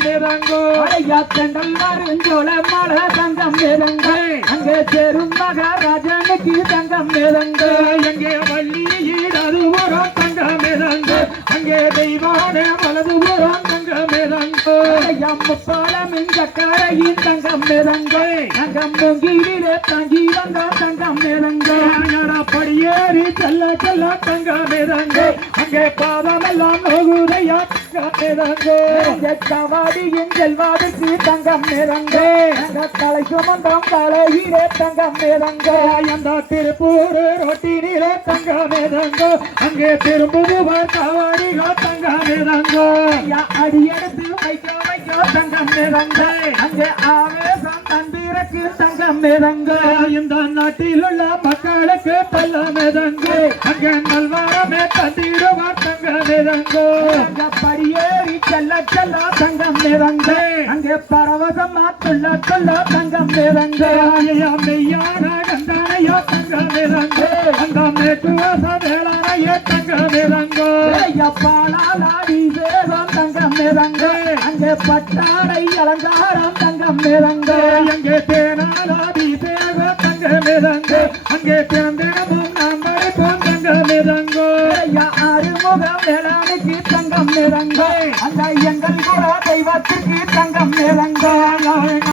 தங்கம் மிதங்கோ தெண்டல் மருஞ்சோல மலை தங்கம் மிதங்க அங்கே பெரும் மகாராஜனுக்கு தங்கம் மிதங்க எங்கே வள்ளியிடது புறம் தங்கம் மிதங்கு அங்கே தெய்வான வலது புறம் தங்கம் மிதங்கோ முப்பாலம் இந்த கரையின் தங்கம் மிதங்க தங்கம் பொங்கிலே தங்கி வந்த தங்கம் மிதங்க படியேறி செல்ல செல்ல தங்கம் மிதங்கு அங்கே பாதமெல்லாம் நோகுதையா தங்கம் மிதங்கு கவாடியின் செல்வாதுக்கு தங்கம் மிதங்க தலை சுமந்தம் தலையிலே தங்கம் மிதங்க அந்த திருப்பூர் ரொட்டினிலே தங்கம் மிதங்கு அங்கே திரும்புவார் காவாடிகோ தங்கம் மிதங்கு அடியெடுத்து வைக்க தங்கம் மிதங்க அங்கே ஆவேசம் தந்திரக்கு தங்கம் மிதங்க இந்த நாட்டில் உள்ள மக்களுக்கு பல்ல மிதங்கு அங்கே நல்வாரமே தந்திடுவார் தங்கம் மிதங்கு படியேறி செல்ல செல்ல தங்கம் மிதங்க அங்கே பரவசமா துள்ள துள்ள தங்கம் மிதங்க மெய்யான கந்தானையோ தங்கம் மிதங்கு அந்த மேட்டுவாச வேளாணையோ தங்கம் மிதங்கு பாலாடி வேகம் தங்கம் மிதங்க அங்கே பட்டாடை அலங்காரம் தங்கம் மிதங்க எங்கே தேனாலாதி தேவ தங்கம் மிதங்கு அங்கே தினமும் நாம் படிப்போம் தங்கம் மிதங்கு ஆறுமுகம் வேளாணுக்கு தங்கம் மிதங்க அந்த எங்கள் தெய்வத்திற்கு தங்கம் மிதங்க